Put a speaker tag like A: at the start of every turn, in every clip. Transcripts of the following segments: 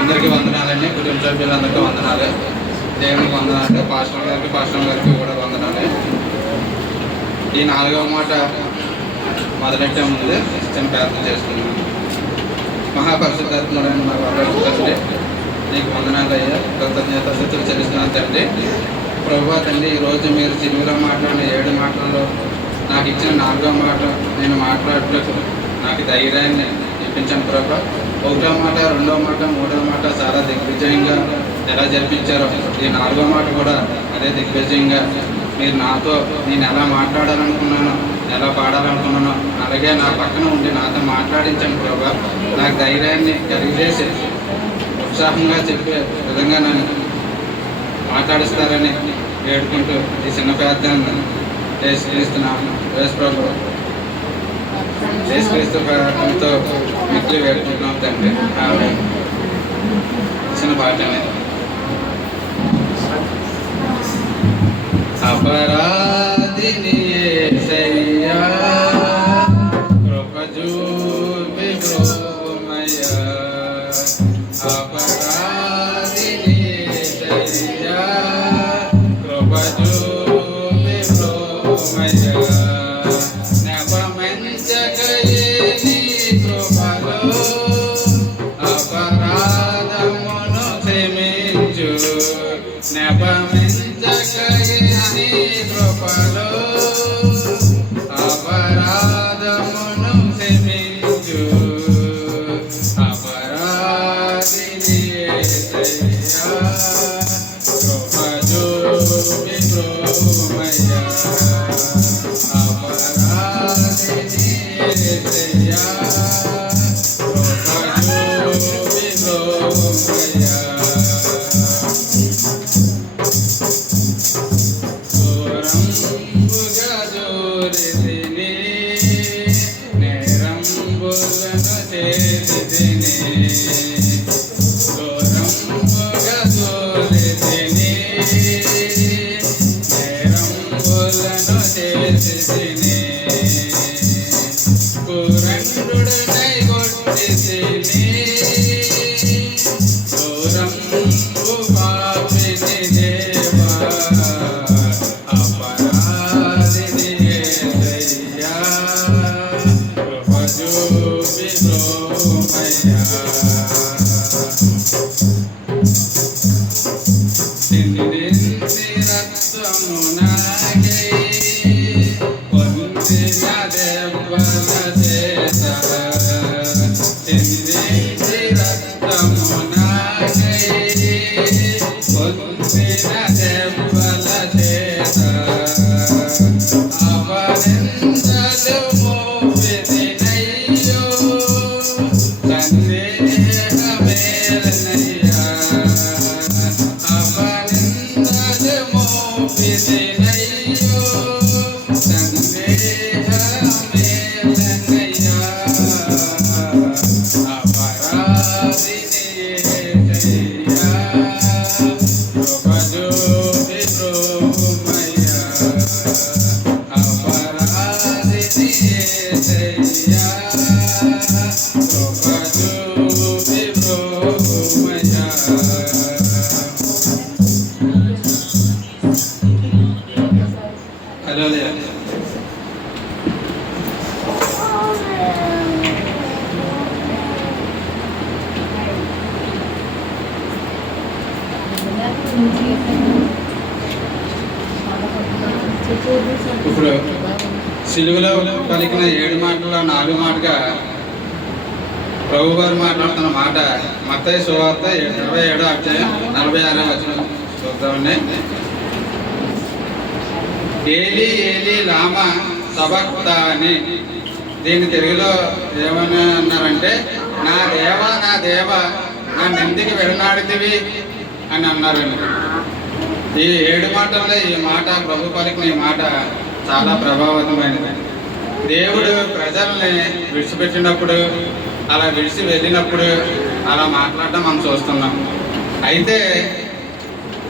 A: అందరికీ వందనాలండి. కుటుంబ సభ్యులందరికీ వందనాలు. దేవునికి వందనాలు. పాస్టర్ గారికి పాస్టర్ గారికి కూడా వందనాలే. ఈ నాలుగవ మాట మొదలెట్టే ముందు చిన్న ప్రార్థన చేసుకున్నాను మహాపరిశుద్ధాత్ముడైన మా తండ్రి నీకు వందనాలు అయ్యా. కృతజ్ఞత స్థుతులు చెల్లిస్తున్నాను తండ్రి. ప్రభు తండ్రి ఈరోజు మీరు చిలుగులో మాట్లాడిన ఏడు మాటల్లో నాకు ఇచ్చిన నాలుగో మాట నేను మాట్లాడటకు నాకు ధైర్యాన్ని జరిపించాం ప్రభా ఒకటో మాట రెండో మాట మూడో మాట చాలా దిగ్విజయంగా ఎలా జరిపించారో ఈ నాలుగో మాట కూడా అదే దిగ్విజయంగా. మీరు నాతో నేను ఎలా మాట్లాడాలనుకున్నానో ఎలా పాడాలనుకున్నానో అలాగే నా పక్కన ఉండి నాతో మాట్లాడించాను ప్రభా. నాకు ధైర్యాన్ని కలిగజేసి ఉత్సాహంగా చెప్పే విధంగా నన్ను మాట్లాడిస్తారని వేడుకుంటూ ఈ చిన్న ప్రార్థనను చేస్తున్నాను వేసు ప్రభు. వేసుక్రీస్తు ప్రార్థనతో మిక్కులు వేడుకుంటున్నాం తండ్రి ఆమె చిన్న పాట అనేది అపరాధిని Oh. ప్రభు గారు మాట్లాడుతున్న మాట మత్తయి సువార్త ఇరవై ఏడో అధ్యాయం నలభై ఆరో వచ్చిన చూద్దామండి ఏలి ఏలి లామ సబక్త అని. దీని తెలుగులో ఏమని అన్నారంటే నా దేవ నా దేవ నన్ను ఎందుకు వెళ్ళనాడుతివి అని అన్నారండి. ఈ ఏడు మాటల్లో ఈ మాట ప్రభు పలికిన ఈ మాట చాలా ప్రభావతమైనది దేవుడు ప్రజల్ని విడిచిపెట్టినప్పుడు అలా విడిచి వెళ్ళినప్పుడు అలా మాట్లాడడం మనం చూస్తున్నాం. అయితే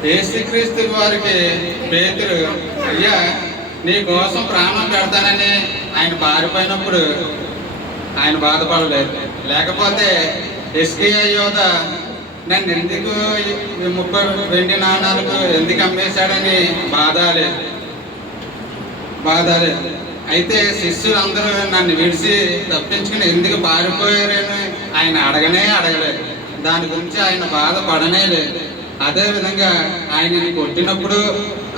A: యేసుక్రీస్తు వారికి పేతురు అయ్యా నీ కోసం ప్రాణం పెడతానని ఆయన పారిపోయినప్పుడు ఆయన బాధపడలేదు. లేకపోతే ఎస్కేఐ యోధ నన్ను ఎందుకు ముప్పై వెండి నాణాలకు ఎందుకు అమ్మేశాడని బాధ లేదు. బాధ లేదు. అయితే శిష్యులందరూ నన్ను విడిచి తప్పించుకుని ఎందుకు పారిపోయారని ఆయన అడగనే అడగలేదు. దాని గురించి ఆయన బాధపడనే లేదు. అదే విధంగా ఆయనని కొట్టినప్పుడు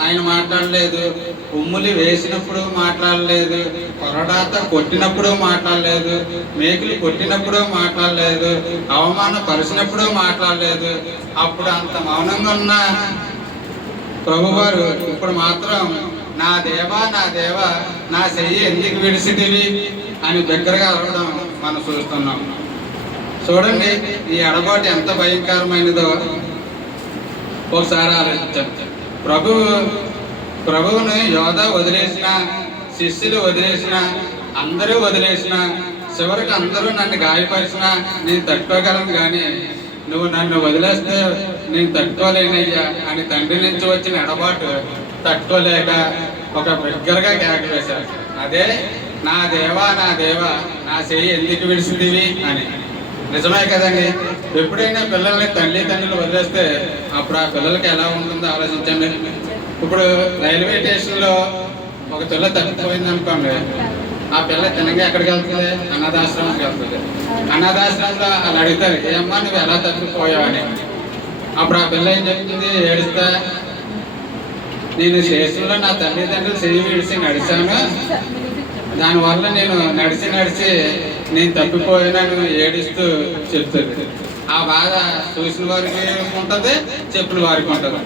A: ఆయన మాట్లాడలేదు. ఉమ్ములి వేసినప్పుడు మాట్లాడలేదు. కొరడాత కొట్టినప్పుడు మాట్లాడలేదు. మేకులు కొట్టినప్పుడు మాట్లాడలేదు. అవమానపరిచినప్పుడు మాట్లాడలేదు. అప్పుడు అంత మౌనంగా ఉన్న ప్రభువారు ఇప్పుడు మాత్రం నా దేవా నా దేవా నా చెయ్యి ఎందుకు విడిసిటివి అని దగ్గరగా అడగడం మనం చూస్తున్నాం. చూడండి ఈ ఎడబాటు ఎంత భయంకరమైనదో. ఒకసారి ఆలోచించండి. ప్రభువు ప్రభువుని యోధ వదిలేసిన శిష్యులు వదిలేసిన అందరూ వదిలేసిన చివరికి అందరూ నన్ను గాయపరిచిన నేను తట్టుకోగలను కానీ నువ్వు నన్ను వదిలేస్తే నేను తట్టుకోలేనయ్యా అని తండ్రి నుంచి వచ్చిన ఎడబాటు తట్టుకోలేక ఒక బిగ్గరగా కేక వేశారు. అదే నా దేవా నా దేవా నా చెయ్యి ఎందుకు విడిసిందివి అని. నిజమే కదండి. ఎప్పుడైనా పిల్లల్ని తల్లి తండ్రులు వదిలేస్తే అప్పుడు ఆ పిల్లలకి ఎలా ఉంటుందో ఆలోచించండి. ఇప్పుడు రైల్వే స్టేషన్లో ఒక పిల్ల తప్పిపోయింది అనుకోండి ఆ పిల్ల తినగా ఎక్కడికి వెళ్తుంది? అనాథాశ్రమంకి వెళ్తుంది. అనాథాశ్రమంలో వాళ్ళు అడుగుతారు ఏమ్మా నువ్వు ఎలా తప్పిపోయావు? అని. అప్పుడు ఆ పిల్ల ఏం చెప్తుంది? ఏడుస్తా నేను స్టేషన్లో నా తల్లిదండ్రులు చెయ్యి విడిచి నడిచాను. దానివల్ల నేను నడిచి నడిచి నేను తప్పిపోయినాను ఏడుస్తూ చెప్తుంది. ఆ బాధ చూసిన వారికి ఉంటుంది చెప్పిన వారికి ఉంటుంది.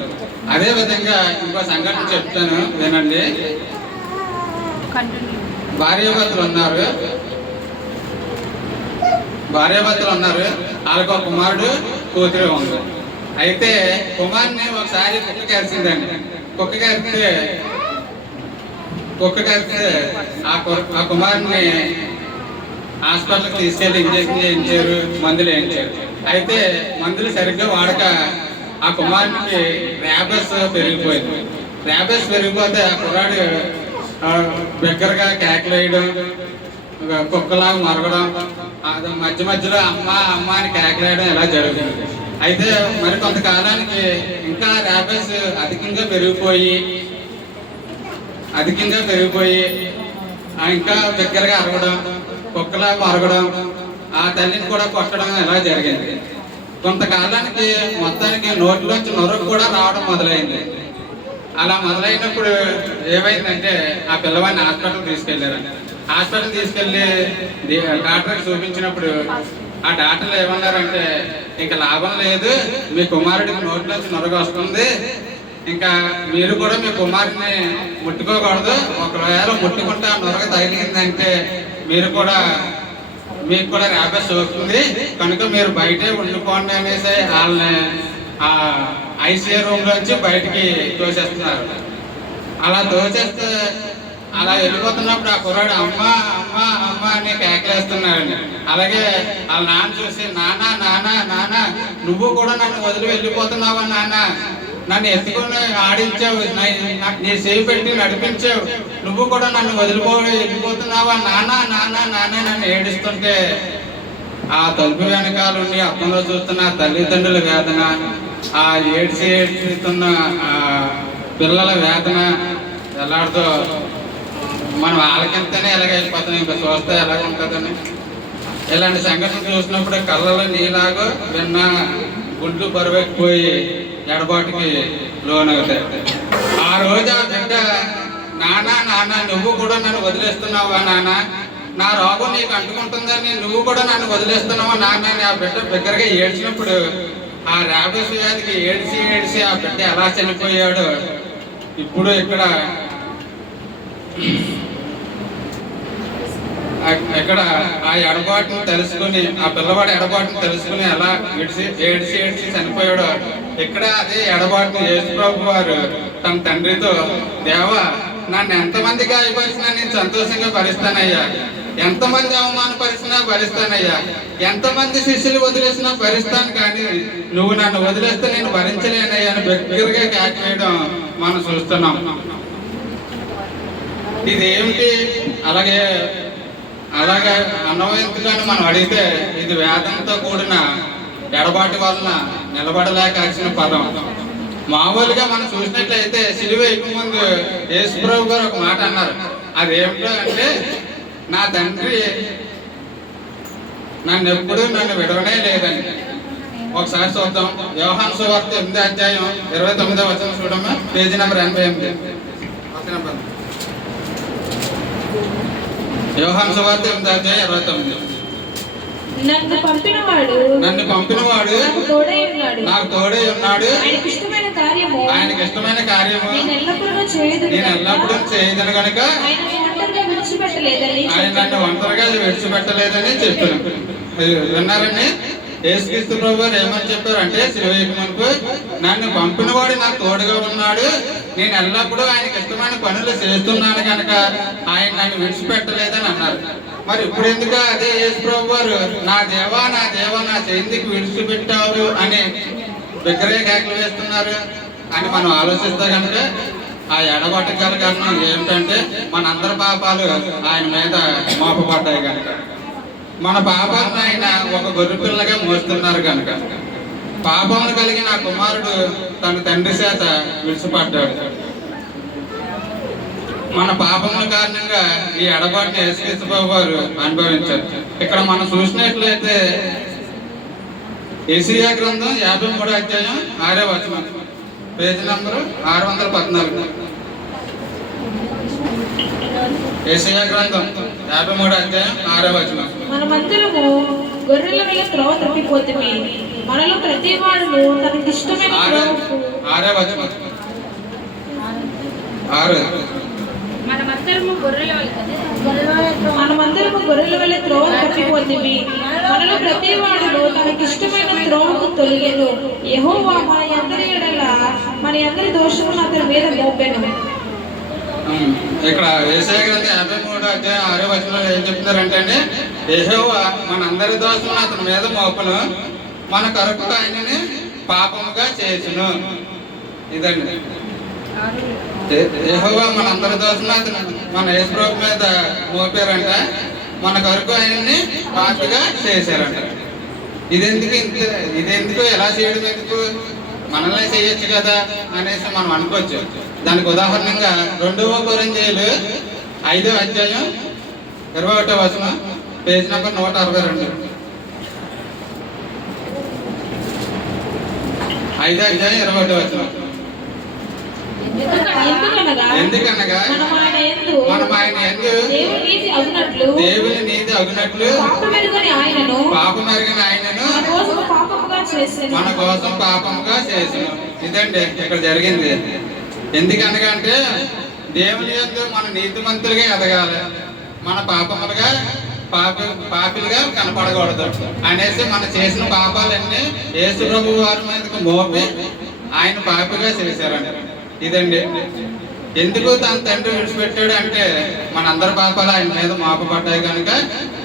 A: అదే విధంగా ఇంకో సంఘటన చెప్తాను వినండి. భార్యాభర్తలు ఉన్నారు. భార్యాభర్తలు ఉన్నారు. వాళ్ళకు ఒక కుమారుడు కూతురు ఉంది. అయితే కుమార్ని ఒకసారి కుక్క కరిచిందండి కుక్క కరిస్తే కుక్క కరిస్తే ఆ కు- ఆ కుమారుని హాస్పిటల్కి తీసుకెళ్ళి ఇంజక్షన్ చేయించారు మందులు వేయించారు. అయితే మందులు సరిగ్గా వాడక ఆ కుమారునికి ర్యాబెస్ పెరిగిపోయింది. ర్యాబెస్ పెరిగిపోతే ఆ కుర్రాడు దగ్గరగా బిగ్గరగా కుక్కలాగా మరగడం మధ్య మధ్యలో అమ్మ అమ్మ అని కేకలేయడం ఇలా జరుగుతుంది. అయితే మరి కొంతకాలానికి ఇంకా ర్యాబస్ అధికంగా పెరిగిపోయి అధికంగా పెరిగిపోయి ఇంకా దగ్గరగా అరగడం కుక్కలా పరగడం ఆ తల్లిని కూడా కొట్టడం ఇలా జరిగింది. కొంతకాలానికి మొత్తానికి నోట్లోంచి నొరకు కూడా రావడం మొదలైంది. అలా మొదలైనప్పుడు ఏమైందంటే ఆ పిల్లవాడిని హాస్పిటల్ తీసుకెళ్ళారు హాస్పిటల్ తీసుకెళ్ళి డాక్టర్కి చూపించినప్పుడు ఆ డాక్టర్లు ఏమన్నారంటే ఇంకా లాభం లేదు మీ కుమారుడికి నోట్లోంచి నొరగ వస్తుంది. ఇంకా మీరు కూడా మీ కుమారుడిని ముట్టుకోకూడదు. ఒకవేళ ముట్టుకుంటే ఆ నొరగ తగిలిందంటే మీరు కూడా మీకు కూడా ర్యాబెస్ సోకుతుంది. కనుక మీరు బయటే ఉండిపోండి అనేసి వాళ్ళని ఆ ఐసీఐ రూమ్ నుంచి బయటికి తోసేస్తున్నారు. అలా తోచేస్తే అలా వెళ్ళిపోతున్నప్పుడు ఆ కుర్రాడు అమ్మ అమ్మ అమ్మ అని కేకలేస్తున్నాడు అలాగే వాళ్ళ నాన్న చూసి నాన్న నాన్న నాన్న నువ్వు కూడా నన్ను వదిలి వెళ్ళిపోతున్నావా నాన్న నన్ను ఎత్తుకొని ఆడించావు నీ చేయి పెట్టి నడిపించావు. నువ్వు కూడా నన్ను వదిలిపో వెళ్ళిపోతున్నావా? నాన్న నాన్న నాన్న నన్ను ఏడుస్తుంటే ఆ తలుపు వెనకాల ఉండి అప్పంలో చూస్తున్న తల్లిదండ్రుల వేదన ఆ ఏడ్చి ఏడ్చుతున్న ఆ పిల్లల వేదన ఎలాడుతో మనం వాళ్ళకింతనే ఎలాగైపోతాం ఇంకా చూస్తే ఎలాగ ఉంటుందని ఇలాంటి సంఘటన చూసినప్పుడు కళ్ళలో నీలాగో విన్న గుడ్లు బరువెక్కిపోయి ఎడబాటుకి లోనవుతాయి ఆ రోజు ఆ బిడ్డ నానా నాన్న నువ్వు కూడా నన్ను వదిలేస్తున్నావా నాన్న? నా రోగం నీకు అంటుకుంటుందని నువ్వు కూడా నన్ను వదిలేస్తున్నావా నాన్న? ఆ బిడ్డ బిగ్గరగా ఏడ్చినప్పుడు ఆ రాబేస్ వ్యాధికి ఏడ్చి ఏడ్చి ఆ బిడ్డ ఎలా చనిపోయాడు ఇప్పుడు ఇక్కడ ఇక్కడ ఆ ఎడబాటును తెలుసుకుని ఆ పిల్లవాడి ఎడబాటును తెలుసుకుని ఎలా ఏడ్చి ఏడిసి ఏడిసి చనిపోయాడో. ఇక్కడ అదే ఎడబాటును యేసుప్రభు వారు తన తండ్రితో దేవా నన్ను ఎంతమంది గాయపరిచినా నేను సంతోషంగా భరిస్తానయ్యా. ఎంతమంది అవమానపరిచినా భరిస్తానయ్యా. ఎంతమంది శిష్యులు వదిలేసినా భరిస్తాను కానీ నువ్వు నన్ను వదిలేస్తే నేను భరించలేనయ్యా అని బిగ్గరగా క్యాచ్ చేయడం మనం చూస్తున్నాం. ఇది అలాగే అలాగే అన్నవయంతులను మనం అడిగితే ఇది వేదంతో కూడిన ఎడబాటు వలన నిలబడలేక వచ్చిన పదం. మామూలుగా మనం చూసినట్లయితే సిలువ ఎక్కువ ముందు యేసుప్రభు గారు ఒక మాట అన్నారు. అదేమిటో అంటే నా తండ్రి నన్ను ఎప్పుడు నన్ను విడవనే లేదని. ఒకసారి చూద్దాం. వ్యవహాన్ సువార్త ఎనిమిది అధ్యాయం ఇరవై తొమ్మిదో వచ్చిన చూడమ్మా. పేజీ నెంబర్ ఎనభై ఎనిమిది. నెంబర్ వ్యవహాన్ సువార్త ఎనిమిది అధ్యాయం ఇరవై తొమ్మిది.
B: నన్ను పంపినవాడు
A: నన్ను పంపినవాడు
B: నాకు తోడై ఉన్నాడు.
A: నాకు తోడై ఉన్నాడు.
B: ఆయనకి ఇష్టమైన కార్యము.
A: ఆయనకి ఇష్టమైన కార్యము.
B: నేను ఎల్లప్పుడూ చేయదు
A: నేను ఎల్లప్పుడూ చేయదను కనుక
B: ఆయన ఒంటరిగా విడిచిపెట్టలేదని
A: ఆయన నన్ను ఒంటరిగా విడిచిపెట్టలేదని చెప్పాను. విన్నారండి? యేసుక్రీస్తు ప్రభు గారు ఏమని చెప్పారు అంటే శివయకుమనుకు నన్ను పంపినవాడు నాకు తోడుగా ఉన్నాడు. నేను ఎల్లప్పుడూ ఆయనకి ఇష్టమైన పనులు చేస్తున్నాను కనుక ఆయన నన్ను విడిచిపెట్టలేదని అన్నారు. మరి ఇప్పుడు ఎందుకు అదే యేసు ప్రభు గారు నా దేవా నా దేవా నా చేతికి విడిచిపెట్టావు అని విగ్రహ కేకలు వేస్తున్నారు. అని మనం ఆలోచిస్తే కనుక ఆ ఎడబాటు గల కారణం ఏమిటంటే మనందరి పాపాలు ఆయన మీద మోపబడ్డాయి కనుక మన పాపాలను ఆయన ఒక గొర్రె పిల్లగా మోస్తున్నారు కనుక. పాపములు కలిగిన ఆ కుమారుడు తన తండ్రి చేత విడిచిపడ్డాడు మన పాపముల కారణంగా ఈ ఎడబాటుని యేసుక్రీస్తు వారు అనుభవించారు. ఇక్కడ మనం చూసినట్లయితే ఏసియా గ్రంథం యాభై మూడు అధ్యాయం ఆరే వచనం. పేజీ నంబరు ఆరు వందల పద్నాలుగు. ఏసియా గ్రంథం యాభై మూడు అధ్యాయం ఆరే వచనం.
B: మనమందరము గొర్రెల వల్ల త్రోవ తప్పిపోతుంది మనలో ప్రతి వాడును తనకి ఇష్టమైన
A: ఆరే వచనం. ఆరు.
C: మనమందరము గొర్రెల
B: మనమందరము గొర్రెల వల్ల త్రోవ తప్పిపోతుంది మనలో ప్రతి వాడును తనకి ఇష్టమైన త్రోవకు తొలగేను యెహోవా మన అందరి ఎడల మన అందరి దోషములు అతని మీద మోపెను.
A: ఇక్కడ ఏసయ గ్రంథం యాభై మూడు అధ్యాయం ఆరో వచనంలో ఏం చెప్తున్నారంటే అండి మన అందరి దోషములు అతని మీద మోపను మన కొరకు ఆయనని పాపముగా చేసును ఇదండి. యెహోవా మన అందరి దోషములు అతను మన యేసుప్రభు మీద మోపారంట మన కొరకు ఆయన్ని పాపిగా చేశారంట. ఇదెందుకు ఇంత ఇదెందుకు ఎలా చేయడం ఎందుకు? మనల్ని చేయొచ్చు కదా అనేసి మనం అనుకోవచ్చు. దానికి ఉదాహరణగా రెండవ కొరింజీలు ఐదో అధ్యాయం ఇరవై ఒకటో వచనం పేజ్ నెంబర్ నూట అరవై రెండు. ఐదో అధ్యాయం ఇరవై ఒకటో వచనం.
B: ఎందుకనగా? మనం ఆయన
A: ఎందు
B: దేవుని నీతి
A: అగినట్లు
B: పాపం ఎరుగని ఆయనను
A: పాపం ఎరిగిన ఆయనను మన కోసం పాపముగా చేసిన. ఇదండి ఇక్కడ జరిగింది. ఎందుకనగా అంటే దేవుని యొక్క మన నీతిమంతులుగా ఎదగాలి. మన పాపములుగా పాప పాపిలుగా కనపడకూడదు. అనేసి మనం చేసిన పాపాలన్నీ యేసు ప్రభు వారి మీదకు మోపి ఆయన పాపిగా చేశారండి. ఇదండి. ఎందుకు తన తండ్రి విడిచిపెట్టాడు అంటే మనందరి పాపాలు ఆయన మీద మోపబడ్డాయి కనుక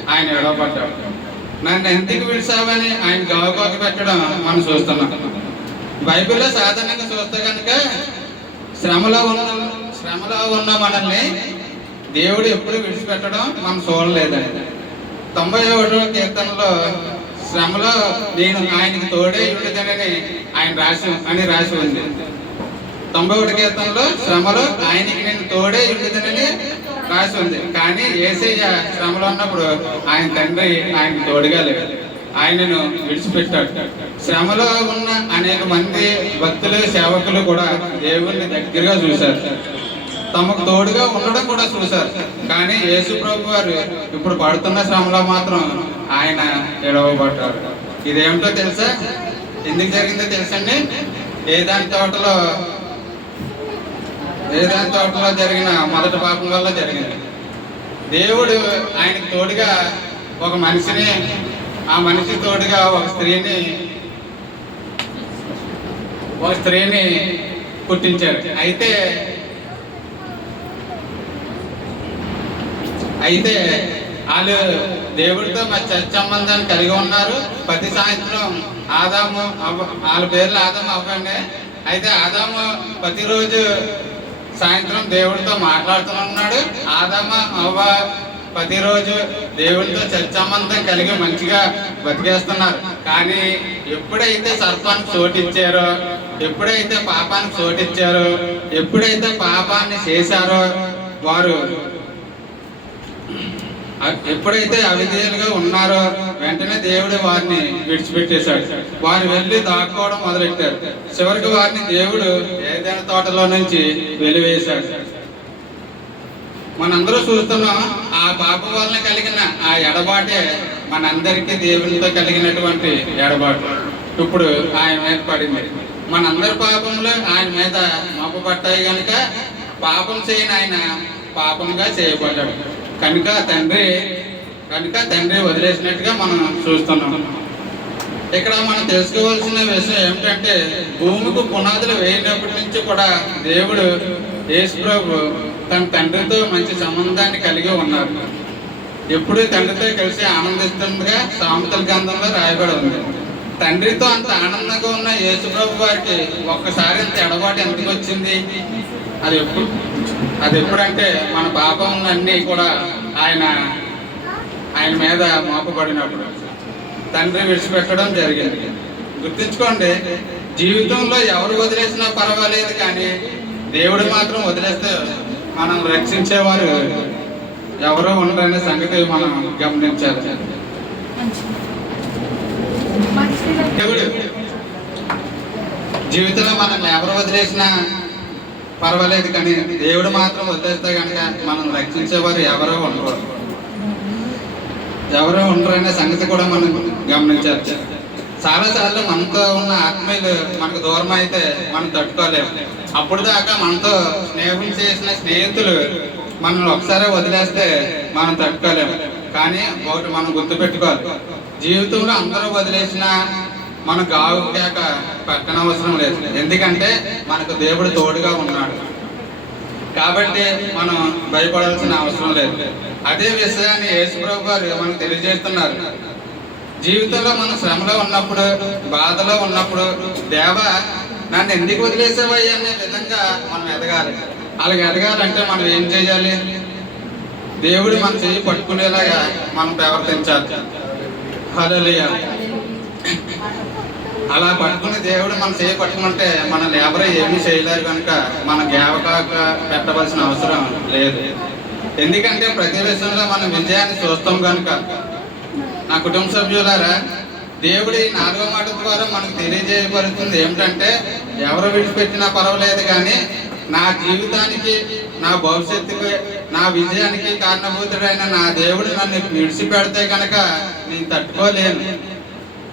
A: ఆయన ఎడవబడ్డాడు. నన్ను ఎందుకు విడిచావని ఆయన గవగోకి పెట్టడం మనం చూస్తున్నాం. బైబిల్లో సాధారణంగా చూస్తే కనుక శ్రమలో ఉన్న శ్రమలో ఉన్న మనల్ని దేవుడు ఎప్పుడు విడిచిపెట్టడం మనం చూడలేదండి. తొంభై ఒకటో కీర్తనలో శ్రమలో నేను ఆయనకి తోడే ఉండదనని ఆయన రాసి అని రాసి ఉంది. తొంభై ఒకటి కీర్తనలో శ్రమలో ఆయనకి నేను తోడే ఉండదనని రాసి ఉంది. కానీ ఏసయ్య శ్రమలో ఉన్నప్పుడు ఆయన తండ్రి ఆయనకి తోడుగా లేదు ఆయనను విడిచిపెట్టాడు. శ్రమలో ఉన్న అనేక మంది భక్తులు సేవకులు కూడా దేవుణ్ణి దగ్గరగా చూశారు. తమకు తోడుగా ఉండడం కూడా చూశారు. కానీ యేసు ప్రభు వారు ఇప్పుడు పడుతున్న శ్రమలో మాత్రం ఆయన ఎడవబడ్డారు ఇదేమిటో తెలుసా? ఎందుకు జరిగిందో తెలుసండి? ఏదాని తోటలో ఏదాని తోటలో జరిగిన మొదటి పాపం వల్ల జరిగింది. దేవుడు ఆయనకు తోడుగా ఒక మనిషిని ఆ మనిషి తోడుగా ఒక స్త్రీని ఒక స్త్రీని పుట్టించాడు. అయితే అయితే వాళ్ళు దేవుడితో మరి సత్సంబంధాన్ని కలిగి ఉన్నారు. ప్రతి సాయంత్రం ఆదాము వాళ్ళ పేర్లు ఆదాము అవ్వండి. అయితే ఆదాము ప్రతిరోజు సాయంత్రం దేవుడితో మాట్లాడుతూ ఉన్నాడు. ఆదామ అవ్వ ప్రతిరోజు దేవుడితో చర్చామంతం కలిగి మంచిగా బతికేస్తున్నారు. కానీ ఎప్పుడైతే సర్పానికి చోటిచ్చారో ఎప్పుడైతే పాపానికి చోటిచ్చారో ఎప్పుడైతే పాపాన్ని చేశారో వారు ఎప్పుడైతే అవిధేయులుగా ఉన్నారో వెంటనే దేవుడు వారిని విడిచిపెట్టేశాడు. వారు వెళ్ళి దాక్కోవడం మొదలెట్టారు. చివరికి వారిని దేవుడు ఏదైనా తోటలో నుంచి వెలివేశాడు. మనందరూ చూస్తున్నాం ఆ పాప వలన కలిగిన ఆ ఎడబాటే మనందరికీ దేవునితో కలిగినటువంటి ఎడబాటు. ఇప్పుడు ఆయన మీద పడింది. మనందరి పాపంలో ఆయన మీద మోపబడ్డాయి కనుక పాపం చేయని ఆయన పాపంగా చేయబడ్డాడు. కనుక తండ్రి కనుక తండ్రి వదిలేసినట్టుగా మనం చూస్తున్నాం. ఇక్కడ మనం తెలుసుకోవాల్సిన విషయం ఏమిటంటే భూమికి పునాదులు వేయినప్పటి నుంచి కూడా దేవుడు యేసు ప్రభు తన తండ్రితో మంచి సంబంధాన్ని కలిగి ఉన్నారు. ఎప్పుడూ తండ్రితో కలిసి ఆనందిస్తుండగా సామెతల గ్రంథంలో రాయబడి ఉంది. తండ్రితో అంత ఆనందంగా ఉన్న యేసుప్రభు వారికి ఒక్కసారి ఇంత ఎడబాటు ఎందుకు వచ్చింది? అది ఎప్పుడు? అది ఎప్పుడంటే మన పాపములన్నీ కూడా ఆయన ఆయన మీద మోపబడినప్పుడు తండ్రి విడిచిపెట్టడం జరిగింది. గుర్తుంచుకోండి జీవితంలో ఎవరు వదిలేసినా పర్వాలేదు కానీ దేవుడు మాత్రం వదిలేస్తే మనం రక్షించేవారు ఎవరో ఉండరనే సంగతి మనం గమనించాలి. దేవుడు జీవితంలో మనం ఎవరు వదిలేసినా పర్వాలేదు కానీ దేవుడు మాత్రం వదిలేస్తే కనుక మనం రక్షించేవారు ఎవరో ఉండరు. ఎవరో ఉండరనే సంగతి కూడా మనం గమనించాలి. చాలా సార్లు మనతో ఉన్న ఆత్మీయులు మనకు దూరం అయితే మనం తట్టుకోలేము అప్పుడు దాకా మనతో స్నేహం చేసిన స్నేహితులు మనల్ని ఒకసారి వదిలేస్తే మనం తట్టుకోలేము కానీ ఒకటి మనం గుర్తుపెట్టుకోవాలి. జీవితంలో అందరూ వదిలేసిన మన గావు కేక పెట్టనవసరం లేదు. ఎందుకంటే మనకు దేవుడు తోడుగా ఉన్నాడు. కాబట్టి మనం భయపడాల్సిన అవసరం లేదు. అదే విషయాన్ని యేసుప్రభు గారు మనకు తెలియజేస్తున్నారు. జీవితంలో మనం శ్రమలో ఉన్నప్పుడు బాధలో ఉన్నప్పుడు దేవ నన్ను ఎందుకు వదిలేసేవయ్యా అనే విధంగా మనం ఎదగాలి. అలాగ ఎదగాలంటే మనం ఏం చేయాలి? దేవుడు మన చేయి పట్టుకునేలాగా మనం ప్రవర్తించాలి. హల్లెలూయా. అలా పట్టుకుని దేవుడు మన చేయి పట్టుకుంటే మన లేబర్ ఏమీ చేయలేరు కనుక మన జ్ఞాపకాక పెట్టవలసిన అవసరం లేదు. ఎందుకంటే ప్రతి విషయంలో మనం విజయాన్ని చూస్తాం కనుక నా కుటుంబ సభ్యులారా దేవుడి ఈ నాలుగో మాట ద్వారా మనకు తెలియజేయబడుతుంది. ఏమిటంటే ఎవరు విడిచిపెట్టినా పర్వాలేదు కానీ నా జీవితానికి నా భవిష్యత్తుకి నా విజయానికి కారణభూతుడైన నా దేవుడు నన్ను విడిచిపెడితే కనుక నేను తట్టుకోలేను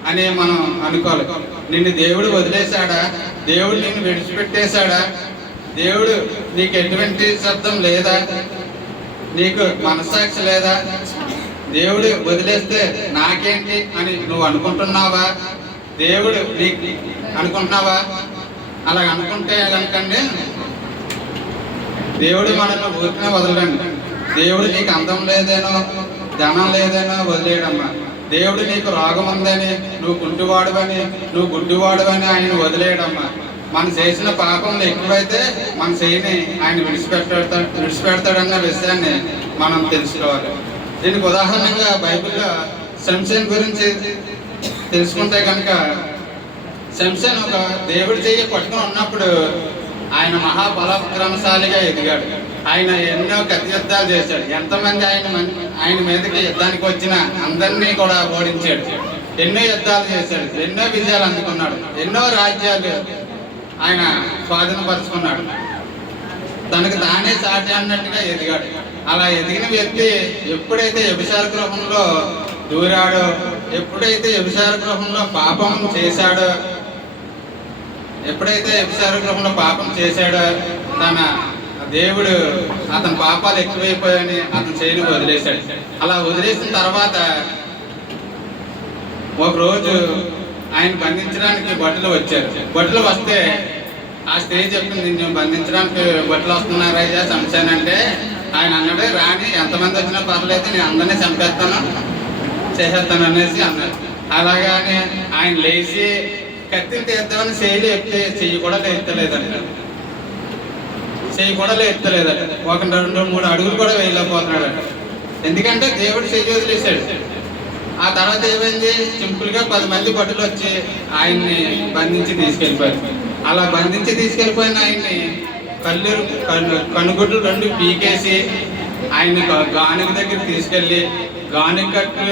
A: అని మనం అనుకోవాలి. నిన్ను దేవుడు వదిలేశాడా? దేవుడు నిన్ను విడిచిపెట్టేశాడా? దేవుడు నీకు ఎటువంటి శబ్దం లేదా? నీకు మనస్సాక్షి లేదా? దేవుడు వదిలేస్తే నాకేంటి అని నువ్వు అనుకుంటున్నావా? దేవుడు అనుకుంటున్నావా? అలా అనుకుంటే కనుకండి దేవుడు మనల్ని ఊరికనే వదలడండి. దేవుడు నీకు అందం లేదేనో ధనం లేదేనో వదిలేయడమ్మా. దేవుడు నీకు రోగం ఉందని నువ్వు కుంటివాడువని నువ్వు గుడ్డివాడువని ఆయన వదిలేయడమ్మా. మనం చేసిన పాపంలో ఎక్కువైతే మన చేయని ఆయన విడిచిపెట్టాడు విడిచిపెడతాడన్న విషయాన్ని మనం తెలుసుకోవాలి. దీనికి ఉదాహరణగా బైబిల్లో శంసన్ గురించి తెలుసుకుంటే కనుక శంసన్ ఒక దేవుడి చెయ్యి పట్టుకొని ఉన్నప్పుడు ఆయన మహాబలక్రమశాలిగా ఎదిగాడు. ఆయన ఎన్నో కత్తి యుద్ధాలు చేశాడు. ఎంతమంది ఆయన ఆయన మీదకి యుద్ధానికి వచ్చిన అందరినీ కూడా ఓడించాడు. ఎన్నో యుద్ధాలు చేశాడు. ఎన్నో విజయాలు అందుకున్నాడు. ఎన్నో రాజ్యాలు ఆయన స్వాధీనపరుచుకున్నాడు. తనకు తానే సాటి అన్నట్టుగా ఎదిగాడు. అలా ఎదిగిన వ్యక్తి ఎప్పుడైతే వ్యభిచార గృహంలో దూరాడో ఎప్పుడైతే వ్యభిచార గృహంలో పాపం చేశాడో ఎప్పుడైతే వ్యభిచార గృహంలో పాపం చేశాడో తన దేవుడు అతని పాపాలు ఎక్కువైపోయాయని అతను చేయని వదిలేశాడు. అలా వదిలేసిన తర్వాత ఒక రోజు ఆయన బంధించడానికి బట్టలు వచ్చారు. బట్టలు వస్తే ఆ స్త్రీ చెప్పింది నేను బంధించడానికి బట్టలు వస్తున్నారయ్యా చంపానంటే ఆయన అన్నాడు రాని ఎంతమంది వచ్చినా పర్లేదు నేను అందరినీ చంపేస్తాను చేసేస్తాను అనేసి అన్నాడు. అలాగానే ఆయన లేచి కత్తిని తీద్దామని చేయలు ఎత్తే చెయ్యి కూడా ఎత్తలేదంట చెయ్యి కూడా ఎత్తలేదట ఒక రెండు మూడు అడుగులు కూడా వేయలేకపోతున్నాడు ఎందుకంటే దేవుడు చెయ్యి వదిలేశాడు. ఆ తర్వాత ఏమైంది? సింపుల్గా పది మంది భటులు వచ్చి ఆయన్ని బంధించి తీసుకెళ్ళిపోయారు. అలా బంధించి తీసుకెళ్ళిపోయిన ఆయన్ని కళ్ళు కన్ను కనుగుడ్లు రెండు పీకేసి ఆయన్ని గా- గానుగ దగ్గర తీసుకెళ్ళి గానుక కట్టు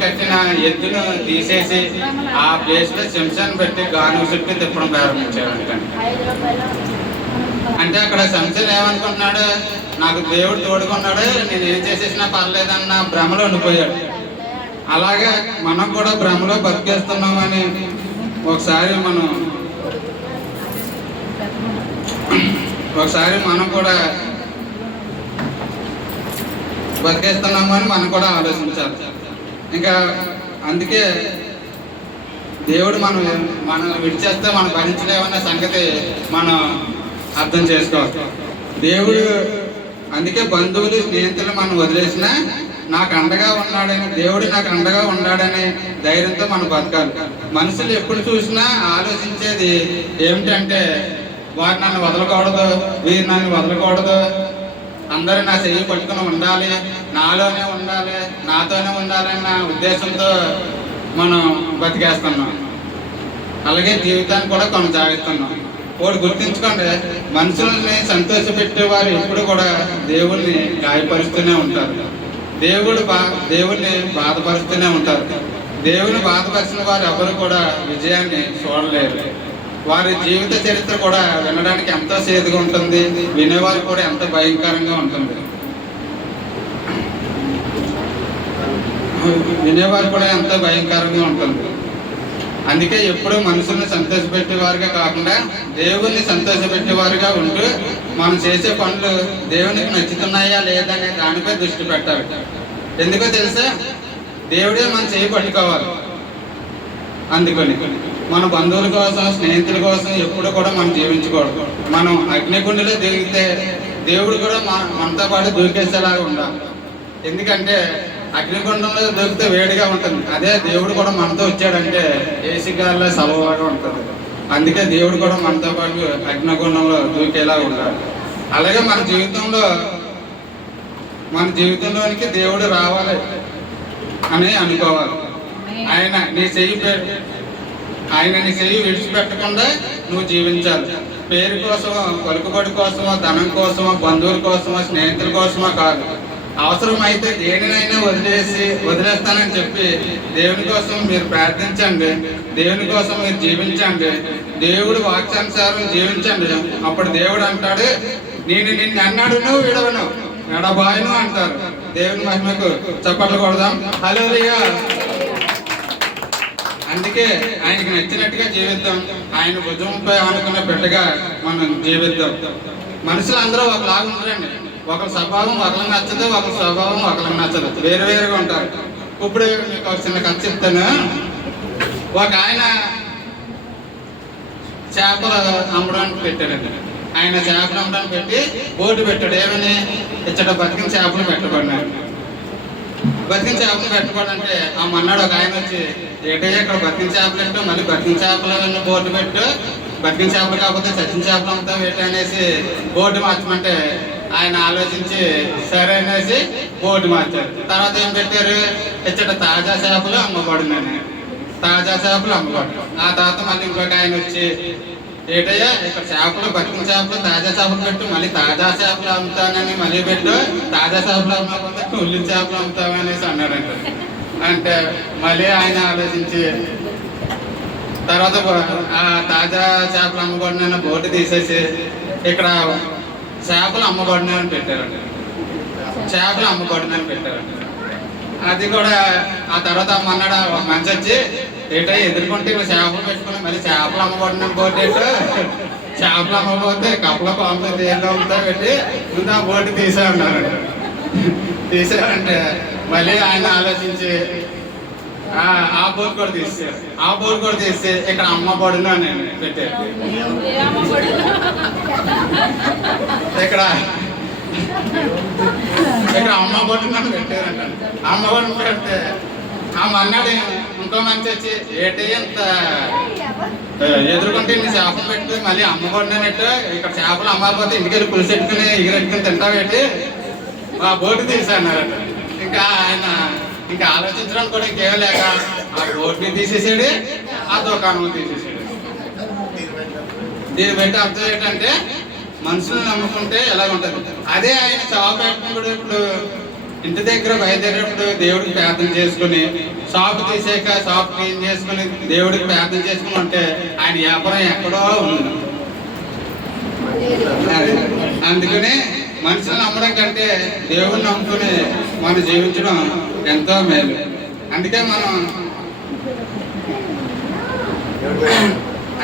A: కట్టిన ఎద్దును తీసేసి ఆ ప్లేస్లో శంశాన్ని పెట్టి గానుగ చుట్టూ తిప్పడం ప్రారంభించాడు అంటే అక్కడ శంసన్ ఏమనుకుంటున్నాడు? నాకు దేవుడు తోడుకున్నాడు నేను ఏం చేసేసినా పర్లేదన్న భ్రమలో ఉండిపోయాడు. అలాగే మనం కూడా భ్రమలో బతికేస్తున్నామని ఒకసారి మనం ఒకసారి మనం కూడా బతికేస్తున్నామని మనం కూడా ఆలోచించాలి. ఇంకా అందుకే దేవుడు మనం మనం విడిచేస్తే మనం భరించలేమన్న సంగతి మనం అర్థం చేసుకోవాలి. దేవుడు అందుకే బంధువులు స్నేహితులు మనం వదిలేసినా నాకు అండగా ఉన్నాడని దేవుడు నాకు అండగా ఉన్నాడని ధైర్యంతో మనం బతకాలి. మనుషులు ఎప్పుడు చూసినా ఆలోచించేది ఏమిటంటే వారు నన్ను వదలకూడదు వీరు నన్ను వదలకూడదు. అందరూ నా చెయ్యి పట్టుకుని ఉండాలి నాలోనే ఉండాలి నాతోనే ఉండాలన్న ఉద్దేశంతో మనం బతికేస్తున్నాం. అలాగే జీవితాన్ని కూడా కొనసాగిస్తున్నాం. ఒకటి గుర్తించుకోండి మనుషుల్ని సంతోషపెట్టే వారు ఎప్పుడు కూడా దేవుణ్ణి గాయపరుస్తూనే ఉంటారు. దేవుడు బా దేవుణ్ణి బాధపరుస్తూనే ఉంటారు. దేవుని బాధపరిచిన వారు ఎవరు కూడా విజయాన్ని చూడలేరు. వారి జీవిత చరిత్ర కూడా వినడానికి ఎంతో సేదుగా ఉంటుంది వినేవారు కూడా ఎంత భయంకరంగా ఉంటుంది. వినేవారు కూడా ఎంతో భయంకరంగా ఉంటుంది. అందుకే ఎప్పుడు మనుషుల్ని సంతోషపెట్టేవారుగా కాకుండా దేవుణ్ణి సంతోషపెట్టేవారుగా ఉంటూ మనం చేసే పనులు దేవునికి నచ్చుతున్నాయా లేదా అనే దానిపై దృష్టి పెట్టాలి. ఎందుకో తెలుసా? దేవుడే మనం చేయి పట్టుకోవాలి. అందుకని మన బంధువుల కోసం స్నేహితుల కోసం ఎప్పుడు కూడా మనం జీవించకూడదు. మనం అగ్నిగుండెలో దిగితే దేవుడు కూడా మన- మనతో పాటు దూకేసేలాగా ఉండాలి. ఎందుకంటే అగ్నిగుండంలో దొరికితే వేడిగా ఉంటుంది. అదే దేవుడు కూడా మనతో వచ్చాడంటే ఏసీ గాలిలో సలవాగా ఉంటుంది. అందుకే దేవుడు కూడా మనతో పాటు అగ్నిగుండంలో దూకేలా ఉండాలి. అలాగే మన జీవితంలో మన జీవితంలోనికి దేవుడు రావాలి అని అనుకోవాలి. ఆయన నీ చెయ్యి ఆయన నీ చెయ్యి విడిచిపెట్టకుండా నువ్వు జీవించాలి. పేరు కోసమో పలుకుబడి కోసమో ధనం కోసమో బంధువుల కోసమో స్నేహితుల కోసమో కాదు. అవసరమైతే దేనినైనా వదిలేసి వదిలేస్తానని చెప్పి దేవుని కోసం మీరు ప్రార్థించండి. దేవుని కోసం మీరు జీవించండి. దేవుడు వాక్యానుసారం జీవించండి. అప్పుడు దేవుడు అంటాడు నేను నిన్ను అన్నాడు నువ్వు విడవను ఎడబాయను అంటారు. దేవుని మహిమకు చప్పట్లు కొడదాం. హలో అందుకే ఆయనకి నచ్చినట్టుగా జీవిద్దాం. ఆయన భుజంపై ఆనుకున్న బిడ్డగా మనం జీవిద్దాం. మనుషులు అందరూ ఒకలాగా ఉంటారండి ఒకరి స్వభావం ఒకరికి నచ్చదు ఒకరి స్వభావం ఒకరికి నచ్చదు. వేరు వేరుగా ఉంటారు. ఇప్పుడు మీకు ఒక చిన్న కథ చెప్తాను. ఒక ఆయన చేపలు అమ్మడానికి పెట్టాడండి. ఆయన చేపలు అమ్మడానికి పెట్టి బోర్డు పెట్టాడు. ఏమని? ఇచ్చట బతికిన చేపలు పెట్టబడినాడు. బతికిన చేపలు పెట్టబడంటే ఆ మన్నాడు ఒక ఆయన వచ్చి ఏంటంటే ఇక్కడ బతికి చేపలు పెట్టు మళ్ళీ బతికి చేపలు అన్న బోర్డు పెట్టు. బతికి చేపలు కాకపోతే చచ్చిన చేపలు అమ్ముతాం ఏంటి అనేసి బోర్డు మార్చమంటే ఆయన ఆలోచించి సరే అనేసి బోర్డు మార్చారు. తర్వాత ఏం పెట్టారు? ఇచ్చట తాజా చేపలు అమ్మబడినని తాజా చేపలు అమ్మబడి ఆ తర్వాత మళ్ళీ ఇంకొక ఆయన వచ్చి ఏటయ్యా ఇక్కడ చేపలు బతికిన చేపలు తాజా చేపలు పెట్టు మళ్ళీ తాజా చేపలు అమ్ముతానని మళ్ళీ పెట్టు. తాజా చేపలు అమ్మకపోతే ఉల్లి చేపలు అమ్ముతామనేసి అనేసి అన్నాడంట. అంటే మళ్ళీ ఆయన ఆలోచించి తర్వాత ఆ తాజా చేపలు అమ్మబడిన బోర్డు తీసేసి ఇక్కడ చేపలు అమ్మబడినని పెట్టారంట. చేపలు అమ్మబడినని పెట్టారంట. అది కూడా ఆ తర్వాత మొన్నడ ఒక మనిషి వచ్చి ఏటో ఎదుర్కొంటే చేపలు పెట్టుకుని మళ్ళీ చేపలు అమ్మబడిన బోర్డు ఏంటో? చేపలు అమ్మబోతే కప్పల పాములు దేనిలో ఉందో పెట్టి ముందు ఆ బోర్డు తీసేయన్నారంట తీసేయాలంటే మళ్ళీ ఆయన ఆలోచించి ఆ ఆ బోర్డు కూడా తీసేయారు ఆ బోర్డు కూడా తీస్తే ఇక్కడ అమ్మ బడును అని పెట్టారు ఇక్కడ ఇక్కడ అమ్మ బొట్టును అని పెట్టారంట. అమ్మ బొట్టు పెడితే ఆ మన్నాడు ఇంకో మంచి వచ్చి ఏటి ఇంత ఎదుర్కొంటే నీ చేపలు పెట్టి మళ్ళీ అమ్మ బొట్టినట్టు ఇక్కడ చేపలు అమ్మకపోతే ఇంటికి వెళ్ళి పులుసు పెట్టుకుని ఎగిరెట్టుకుని తింటావేటి? ఆ బోటు తీసా అన్నారట ఇంకా ఆయన ఇంకా ఆలోచించడానికి కూడా ఇంకేం లేక ఆ రోడ్ని తీసేసాడు ఆ దుకాణం తీసేసాడు. దీన్ని బట్టి అర్థం ఏంటంటే మనుషులను నమ్ముకుంటే ఎలా ఉంటుంది? అదే ఆయన షాప్ పెట్టినప్పుడు ఇప్పుడు ఇంటి దగ్గర బయలుదేరేటప్పుడు దేవుడికి ప్రార్థన చేసుకుని షాప్ తీసాక షాప్ క్లీన్ చేసుకుని దేవుడికి ప్రార్థన చేసుకుని ఉంటే ఆయన వ్యాపారం ఎక్కడో ఉంది. అందుకనే మనుషులు నమ్మడం కంటే దేవుడిని నమ్ముకుని మనం జీవించడం ఎంతో మేలు. అందుకే మనం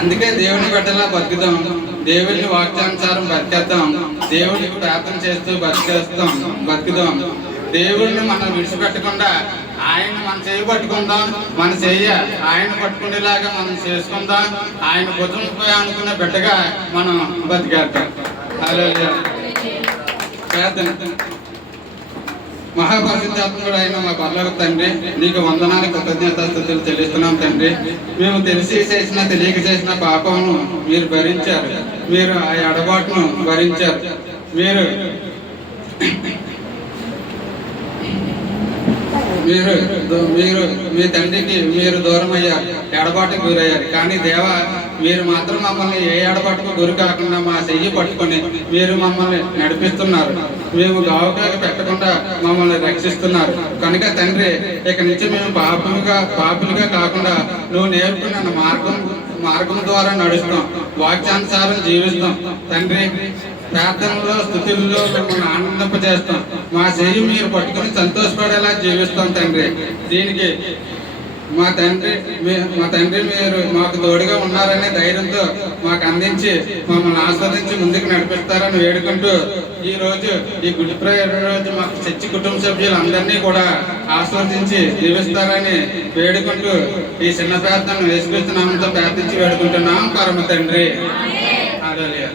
A: అందుకే దేవుని బిడ్డలా బతుకుతాం. దేవుని వాక్యానుసారం బతికేద్దాం దేవుడికి ప్రార్థన చేస్తూ బతికేస్తాం. బతుకుదాం దేవుణ్ణి మనం విడిచిపెట్టకుండా ఆయన మన చేయి పట్టుకుందాం. మన చెయ్య ఆయన పట్టుకునేలాగా మనం చేసుకుందాం. ఆయన భుజంపై అనుకున్న బిడ్డగా మనం బతికేద్దాం. హల్లెలూయా. ప్రార్థన మహాపరిశుద్ధాత్ముడు అయిన మా పర్లోక తండ్రి నీకు వందనాలు కృతజ్ఞతాస్థుతులు చెల్లిస్తున్నాం తండ్రి. మేము తెలిసి చేసిన తెలియక చేసిన పాపమును మీరు భరించారు. మీరు ఆ ఎడబాటును భరించారు. మీరు మీరు మీరు మీ తండ్రికి మీరు దూరం అయ్యారు ఎడబాటుకు గురయ్యారు. కానీ దేవ మీరు మాత్రం మమ్మల్ని ఏ ఏడపట్టుకు గురి కాకుండా మా చెయ్యి పట్టుకొని మీరు మమ్మల్ని నడిపిస్తున్నారు. మేము గావకాకి పెట్టకుండా మమ్మల్ని రక్షిస్తున్నారు. కనుక తండ్రి ఇక నుంచి మేము పాపముగా పాపులుగా కాకుండా నువ్వు నేర్పుకున్న మార్గం మార్గం ద్వారా నడుస్తాం. వాక్యానుసారం జీవిస్తాం. తండ్రి ప్రార్థనలో స్థుతుల్లో మిమ్మల్ని ఆనందింపజేస్తాం. మా చెయ్యి మీరు పట్టుకుని సంతోషపడేలా జీవిస్తాం తండ్రి. దీనికి మా తండ్రి మీ- తండ్రి మీరు మాకు తోడుగా ఉన్నారనే ధైర్యంతో మాకు అందించి మమ్మల్ని ఆస్వాదించి ముందుకు నడిపిస్తారని వేడుకుంటూ ఈ రోజు ఈ గుడి ప్రయాణ రోజు మాకు చర్చి కుటుంబ సభ్యులందరినీ కూడా ఆస్వాదించి జీవిస్తారని వేడుకుంటూ ఈ చిన్న ప్రార్థనను వేసుకొస్తున్నామంతో ప్రార్థించి వేడుకుంటున్నాం. పరమ తండ్రి. హల్లెలూయా.